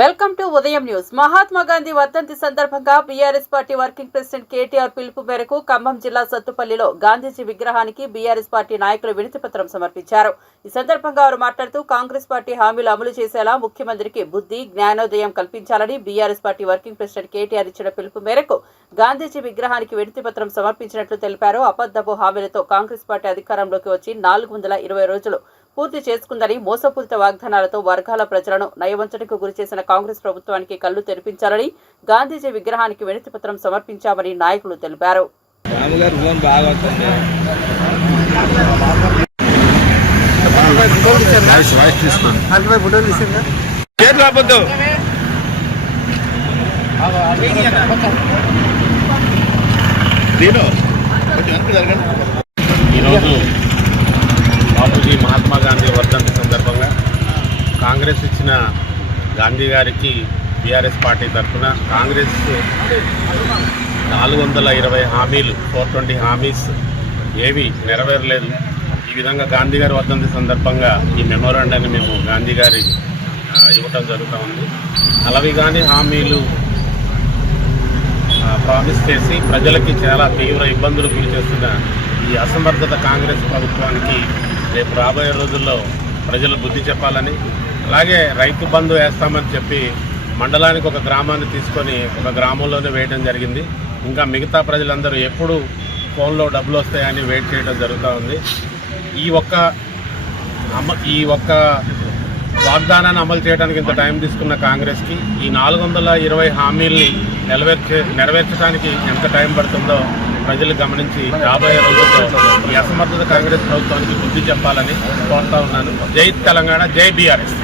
Welcome to ఉదయం news. Mahatma Gandhi వర్ధంతి సందర్భంగా BRS party working president KTR పిలుపు మేరకు ఖమ్మం జిల్లా సత్తుపల్లిలో గాంధీజీ విగ్రహానికి బీఆర్ఎస్ పార్టీ నాయకులు వినతి పత్రం సమర్పించారు. ఈ సందర్భంగా వారు మాట్లాడుతూ కాంగ్రెస్ పార్టీ హామీలు అమలు చేసేలా ముఖ్యమంత్రికి బుద్ధి జ్ఞానోదయం కల్పించాలని BRS party working president KTR ఇచ్చిన పిలుపు మేరకు గాంధీజీ విగ్రహానికి వినతి పత్రం సమర్పించినట్లు తెలిపారు. అబద్ధపు హామీలతో కాంగ్రెస్ పార్టీ అధికారంలోకి వచ్చి 420 రోజులు పూర్తి చేసుకుందని మోసపూరిత వాగ్దానాలతో వర్గాల ప్రజలను నయవంచనకు గురిచేసిన కాంగ్రెస్ ప్రభుత్వానికి కళ్లు తెరిపించాలని గాంధీజీ విగ్రహానికి వినతి పత్రం సమర్పించామని నాయకులు తెలిపారు. బాపూజీ మహాత్మా గాంధీ వర్ధంతి సందర్భంగా కాంగ్రెస్ ఇచ్చిన గాంధీ గారికి బీఆర్ఎస్ పార్టీ తరఫున కాంగ్రెస్ 420 హామీలు 420 హామీస్ ఏవి నెరవేరలేదు. ఈ విధంగా గాంధీ గారి వర్ధంతి సందర్భంగా ఈ మెమోరాండాన్ని మేము గాంధీ గారి ఇవ్వటం జరుగుతూ ఉంది. అలవి కానీ హామీలు ప్రామిస్ చేసి ప్రజలకి చాలా తీవ్ర ఇబ్బందులు గురి చేస్తున్న ఈ అసమర్థత కాంగ్రెస్ ప్రభుత్వానికి రేపు రాబోయే రోజుల్లో ప్రజలు బుద్ధి చెప్పాలని, అలాగే రైతు బంధు వేస్తామని చెప్పి మండలానికి ఒక గ్రామాన్ని తీసుకొని ఒక గ్రామంలోనే వేయడం జరిగింది. ఇంకా మిగతా ప్రజలందరూ ఎప్పుడు ఫోన్లో డబ్బులు వస్తాయని వెయిట్ చేయడం జరుగుతూ ఉంది. ఈ ఒక్క వాగ్దానాన్ని అమలు చేయడానికి ఇంత టైం తీసుకున్న కాంగ్రెస్కి ఈ 420 హామీల్ని నెరవేర్చడానికి ఎంత టైం పడుతుందో ప్రజలు గమనించి రాబోయే రోజుల్లో ఈ అసమర్థత కాంగ్రెస్ ప్రభుత్వానికి బుద్ధి చెప్పాలని కోరుతా ఉన్నాను. జై తెలంగాణ, జై బీఆర్ఎస్.